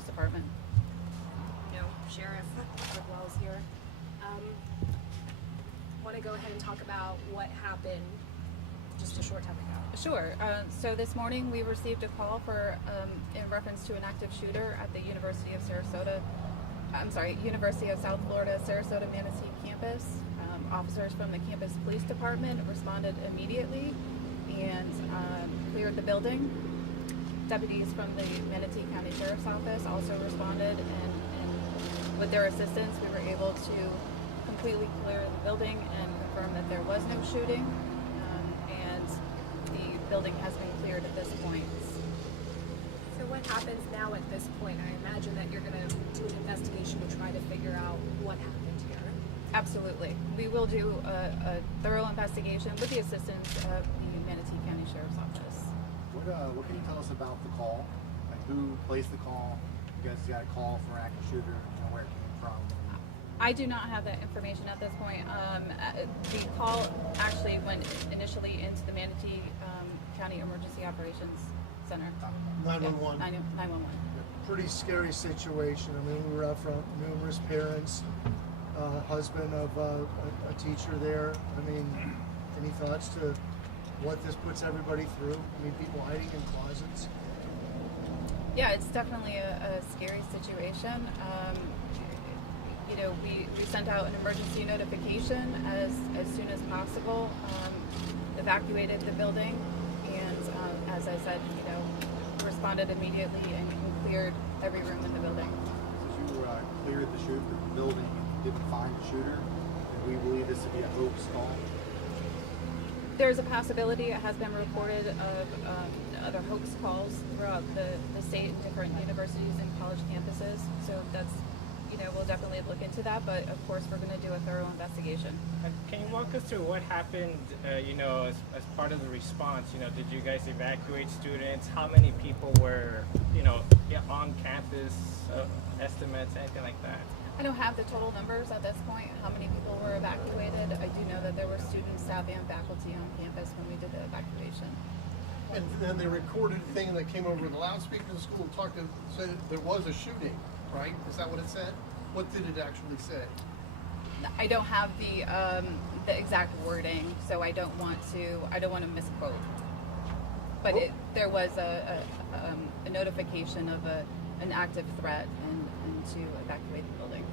Police Department. Sheriff Wells here. Want to go ahead and talk about what happened just a short time ago? Sure. So this morning we received a call for in reference to an active shooter at the University of South Florida Sarasota-Manatee campus. Officers from the campus police department responded immediately and cleared the building. Deputies from the Manatee County Sheriff's Office also responded, and with their assistance we were able to completely clear the building and confirm that there was no shooting, and the building has been cleared at this point. So what happens now at this point? I imagine that you're going to do an investigation to try to figure out what happened here. Absolutely. We will do a thorough investigation with the assistance of the Manatee County Sheriff's Office. What can you tell us about the call? Like, who placed the call? You guys got a call for an active shooter, where it came from? I do not have that information at this point. The call actually went initially into the Manatee County Emergency Operations Center. 911. Yeah, 911. Pretty scary situation. I mean, we were out front, numerous parents, husband of a teacher there. I mean, any thoughts to what this puts everybody through? I mean, people hiding in closets. Yeah, it's definitely a scary situation. We sent out an emergency notification as soon as possible, evacuated the building, and as I said, responded immediately and cleared every room in the building. Since you cleared the building and didn't find the shooter, and we believe this to be a hoax call. There's a possibility. It has been reported of other hoax calls throughout the state and different universities and college campuses. So that's, we'll definitely look into that. But of course, we're going to do a thorough investigation. Can you walk us through what happened, as part of the response? Did you guys evacuate students? How many people were, on campus? Estimates, anything like that? I don't have the total numbers at this point, how many people were evacuated. I do know that there were students, staff, and faculty on campus when we did the evacuation. And then they recorded a thing that came over the loudspeaker of the school and said there was a shooting, right? Is that what it said? What did it actually say? I don't have the exact wording, so I don't want to misquote. But there was a notification of an active threat and to evacuate the building.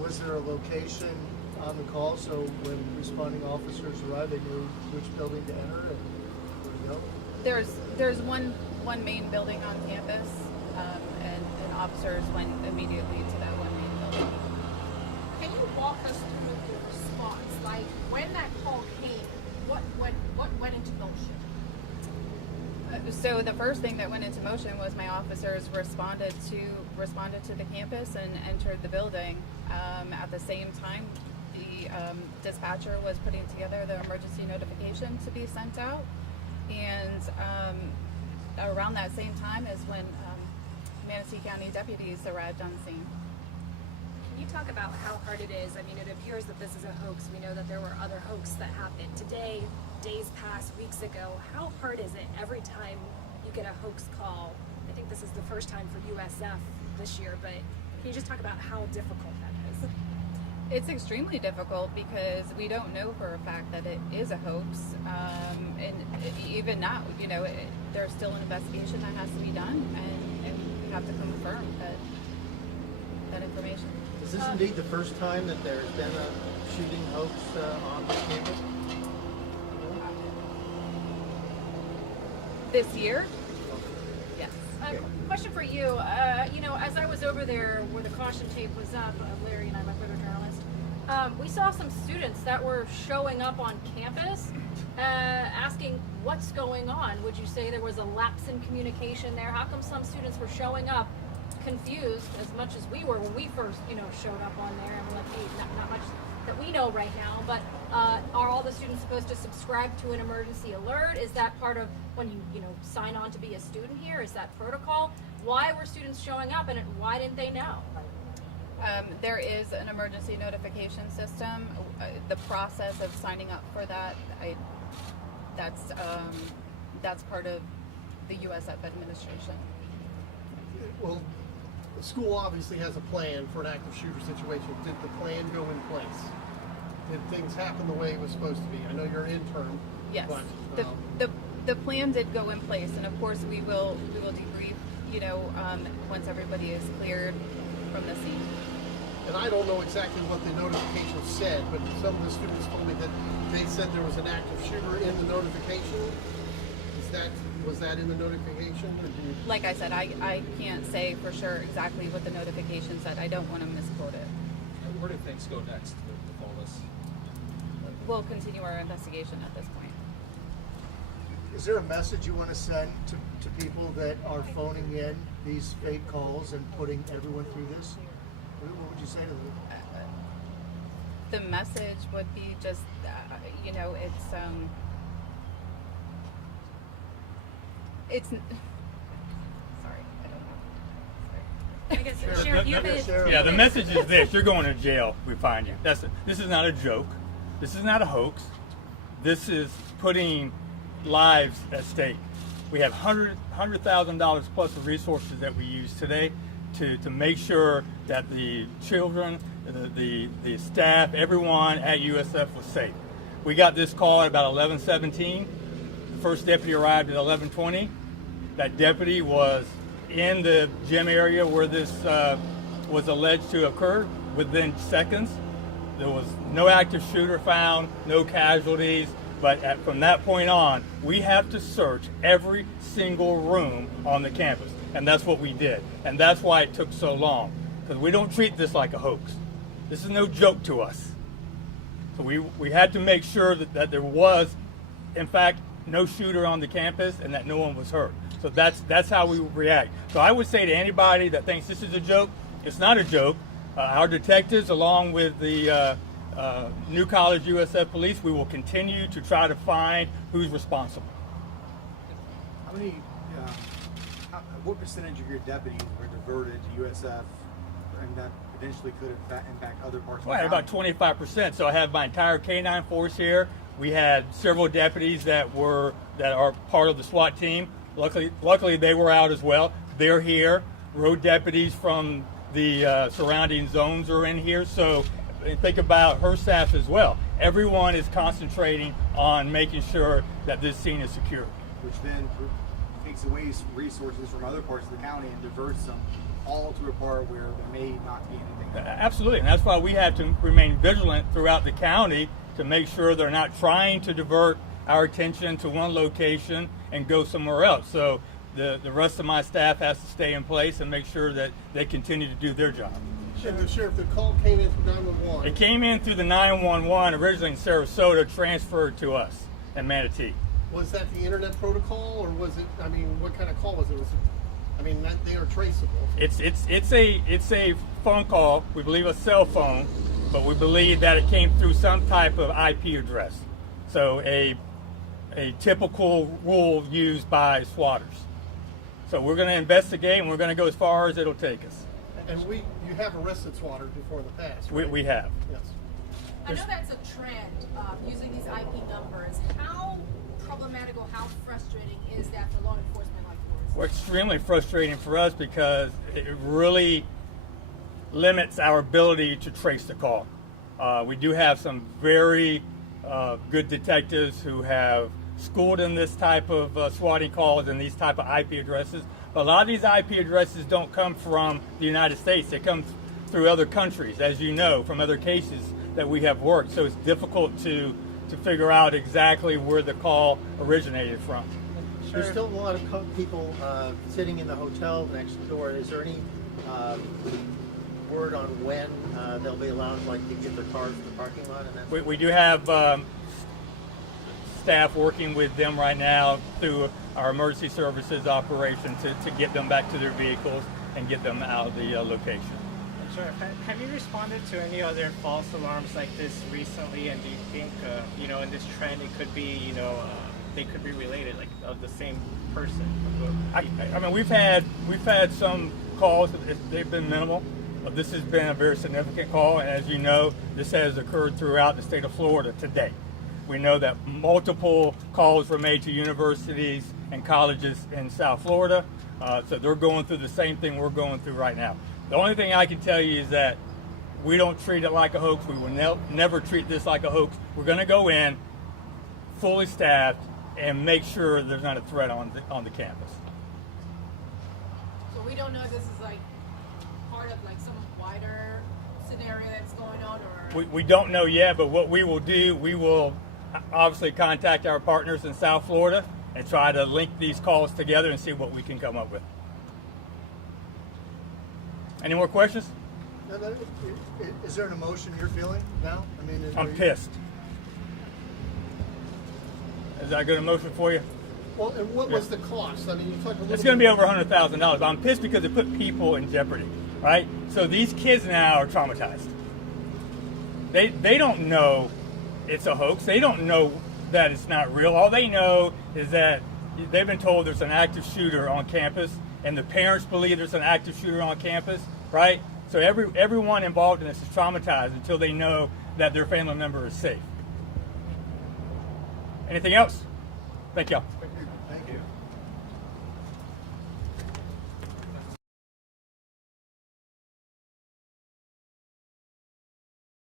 Was there a location on the call so when responding officers arrived, they knew which building to enter and where to go? There's one main building on campus, and officers went immediately to that one main building. Can you walk us through the response? Like, when that call came, what went into motion? So the first thing that went into motion was my officers responded to the campus and entered the building. At the same time, the dispatcher was putting together the emergency notification to be sent out, and around that same time is when Manatee County deputies arrived on scene. Can you talk about how hard it is? I mean, it appears that this is a hoax. We know that there were other hoaxes that happened today, days past, weeks ago. How hard is it every time you get a hoax call? I think this is the first time for USF this year, but can you just talk about how difficult that is? It's extremely difficult because we don't know for a fact that it is a hoax, and even now, there's still an investigation that has to be done, and we have to confirm that information. Is this indeed the first time that there's been a shooting hoax on the campus? This year? Yes. Question for you. As I was over there where the caution tape was up, Larry and I, my photojournalist, we saw some students that were showing up on campus asking what's going on. Would you say there was a lapse in communication there? How come some students were showing up confused as much as we were when we first, showed up on there? And we're like, hey, not much that we know right now, but are all the students supposed to subscribe to an emergency alert? Is that part of when you sign on to be a student here? Is that protocol? Why were students showing up, and why didn't they know? There is an emergency notification system. The process of signing up for that, that's part of the USF administration. Well, the school obviously has a plan for an active shooter situation. Did the plan go in place? Did things happen the way it was supposed to be? I know you're an intern. Yes, But, the plan did go in place, and of course we will debrief, once everybody is cleared from the scene. and I don't know exactly what the notification said, but some of the students told me that they said there was an active shooter in the notification. Was that in the notification, or do you? Like I said, I can't say for sure exactly what the notification said. I don't want to misquote it. Where do things go next with all this? We'll continue our investigation at this point. Is there a message you want to send to people that are phoning in these fake calls and putting everyone through this? What would you say to them? The message would be just, it's sorry, I don't know. I guess, Sheriff, you have Sheriff. Yeah, the message is this: you're going to jail. We find you. This is not a joke. This is not a hoax. This is putting lives at stake. We have $100,000 plus of resources that we use today to make sure that the children, the staff, everyone at USF was safe. We got this call at about 11:17. The first deputy arrived at 11:20. That deputy was in the gym area where this was alleged to occur within seconds. There was no active shooter found, no casualties, but from that point on, we have to search every single room on the campus, and that's what we did. And that's why it took so long, because we don't treat this like a hoax. This is no joke to us. So we had to make sure that there was, in fact, no shooter on the campus and that no one was hurt. So that's how we react. So I would say to anybody that thinks this is a joke, it's not a joke. Our detectives, along with the New College USF Police, we will continue to try to find who's responsible. How many, what percentage of your deputies were diverted to USF and that potentially could impact other parts of the Well, I had about county? 25%. So I have my entire K-9 force here. We had several deputies that are part of the SWAT team. Luckily they were out as well. They're here. Road deputies from the surrounding zones are in here. So think about her staff as well. Everyone is concentrating on making sure that this scene is secure. Which then takes away resources from other parts of the county and diverts them all to a part where there may not be anything. Absolutely, and that's why we have to remain vigilant throughout the county to make sure they're not trying to divert our attention to one location and go somewhere else. So the rest of my staff has to stay in place and make sure that they continue to do their job. Sheriff, the call came in from 911. It came in through the 911, originally in Sarasota, transferred to us in Manatee. Was that the internet protocol, or was it? I mean, what kind of call was it? They are traceable. It's a phone call. We believe a cell phone, but we believe that it came through some type of IP address. So a typical rule used by swatters. So we're going to investigate, and we're going to go as far as it'll take us. And you have arrested swatters before in the past, right? We have. Yes. I know that's a trend, using these IP numbers. How problematical, how frustrating is that for law enforcement like yours? Well, extremely frustrating for us because it really limits our ability to trace the call. We do have some very good detectives who have schooled in this type of swatting calls and these type of IP addresses. But a lot of these IP addresses don't come from the United States. They come through other countries, as you know, from other cases that we have worked. So it's difficult to figure out exactly where the call originated from. There's still a lot of people sitting in the hotel next door. Is there any word on when they'll be allowed to get their cars in the parking lot? And We do have staff working with them right now through our emergency services operation to get them back to their vehicles and get them out of the location. Sure. Have you responded to any other false alarms like this recently? And do you think, in this trend, it could be, they could be related, like of the same person? I mean, we've had some calls. They've been minimal. But this has been a very significant call, and as you know, this has occurred throughout the state of Florida today. We know that multiple calls were made to universities and colleges in South Florida, so they're going through the same thing we're going through right now. The only thing I can tell you is that we don't treat it like a hoax. We will never treat this like a hoax. We're going to go in fully staffed and make sure there's not a threat on the campus. So we don't know if this is like part of like some wider scenario that's going on, or We don't know yet, but what we will do, we will obviously contact our partners in South Florida and try to link these calls together and see what we can come up with. Any more questions? Now, is there an emotion you're feeling now? I mean, are I'm you- pissed. Is that a good emotion for you? Well, and what was the cost? I mean, you talked a little It's going to be over $100,000. I'm pissed because it put people in jeopardy, right? So these kids now are traumatized. They don't know it's a hoax. They don't know that it's not real. All they know is that they've been told there's an active shooter on campus, and the parents believe there's an active shooter on campus, right? So everyone involved in this is traumatized until they know that their family member is safe. Anything else? Thank y'all.